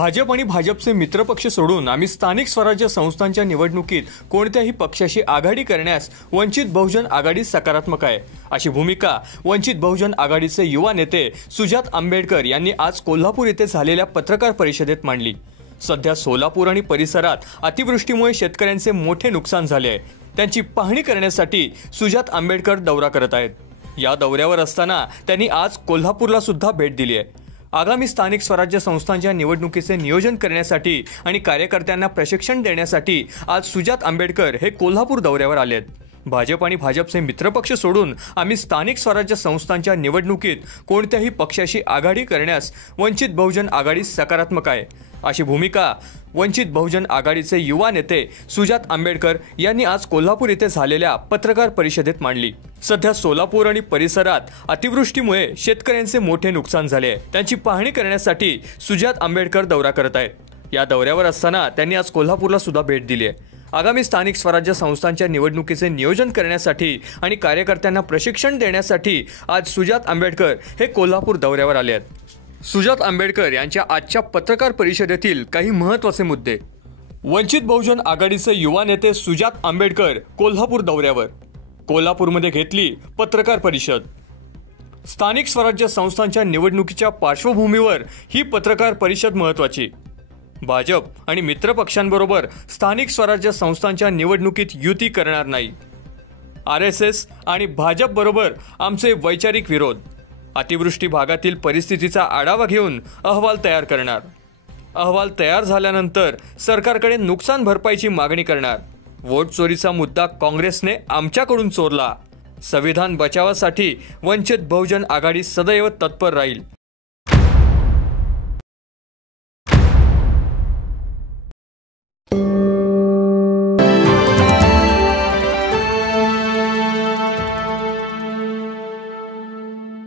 भाजप आणि भाजपचे मित्रपक्ष सोडून आम्ही स्थानिक स्वराज्य संस्थांच्या निवडणुकीत कोणत्याही पक्षाशी आघाडी करण्यास वंचित बहुजन आघाडी सकारात्मक आहे, अशी भूमिका वंचित बहुजन आघाडीचे युवा नेते सुजात आंबेडकर यांनी आज कोल्हापूर येथे झालेल्या पत्रकार परिषदेत मांडली। सध्या सोलापूर आणि परिसरात अतिवृष्टीमुळे शेतकऱ्यांचे मोठे नुकसान झाले आहे। त्यांची पाहणी करण्यासाठी सुजात आंबेडकर दौरा करत आहेत। या दौऱ्यावर असताना त्यांनी आज कोल्हापूरला सुद्धा भेट दिली आहे। आगामी स्थानिक स्वराज्य संस्थांच्या निवडणुकीचे नियोजन करण्यासाठी आणि कार्यकर्त्यांना प्रशिक्षण देण्यासाठी आज सुजात आंबेडकर हे कोल्हापूर दौऱ्यावर आले आहेत। भाजप आणि भाजपचे मित्रपक्ष सोडून आम्ही स्थानिक स्वराज्य संस्थांच्या निवडणुकीत कोणत्याही पक्षाशी आघाडी करण्यास वंचित बहुजन आघाडी सकारात्मक आहे, अशी भूमिका वंचित बहुजन आघाडीचे युवा नेते सुजात आंबेडकर यांनी आज कोल्हापूर येथे झालेल्या पत्रकार परिषदेत मांडली। सध्या सोलापूर आणि परिसरात अतिवृष्टीमुळे शेतकऱ्यांचे मोठे नुकसान झाले आहे। त्यांची पाहणी करण्यासाठी सुजात आंबेडकर दौरा करत आहेत। या दौऱ्यावर असताना त्यांनी आज कोल्हापूरला सुद्धा भेट दिली आहे। आगामी स्थानिक स्वराज्य संस्थांच्या निवडणुकीचे नियोजन करण्यासाठी आणि कार्यकर्त्यांना प्रशिक्षण देण्यासाठी आज सुजात आंबेडकर हे कोल्हापूर दौऱ्यावर आले आहेत। सुजात आंबेडकर यांच्या आजच्या पत्रकार परिषदेतील काही महत्त्वाचे मुद्दे। वंचित बहुजन आघाडीचे युवा नेते सुजात आंबेडकर कोल्हापूर दौऱ्यावर, कोल्हापूरमध्ये घेतली पत्रकार परिषद। स्थानिक स्वराज्य संस्थांच्या निवडणुकीच्या पार्श्वभूमीवर ही पत्रकार परिषद महत्त्वाची। भाजप आणि मित्रपक्षांबरोबर स्थानिक स्वराज्य संस्थांच्या निवडणुकीत युती करणार नाही। RSS आणि भाजप बरोबर आमचे वैचारिक विरोध। अतिवृष्टी भागातील परिस्थितीचा आढावा घेऊन अहवाल तयार करणार। अहवाल तयार झाल्यानंतर सरकारकडे नुकसान भरपाईची मागणी करणार। वोट चोरीचा मुद्दा काँग्रेसने आमच्याकडून चोरला। संविधान बचावासाठी वंचित बहुजन आघाडी सदैव तत्पर राहील।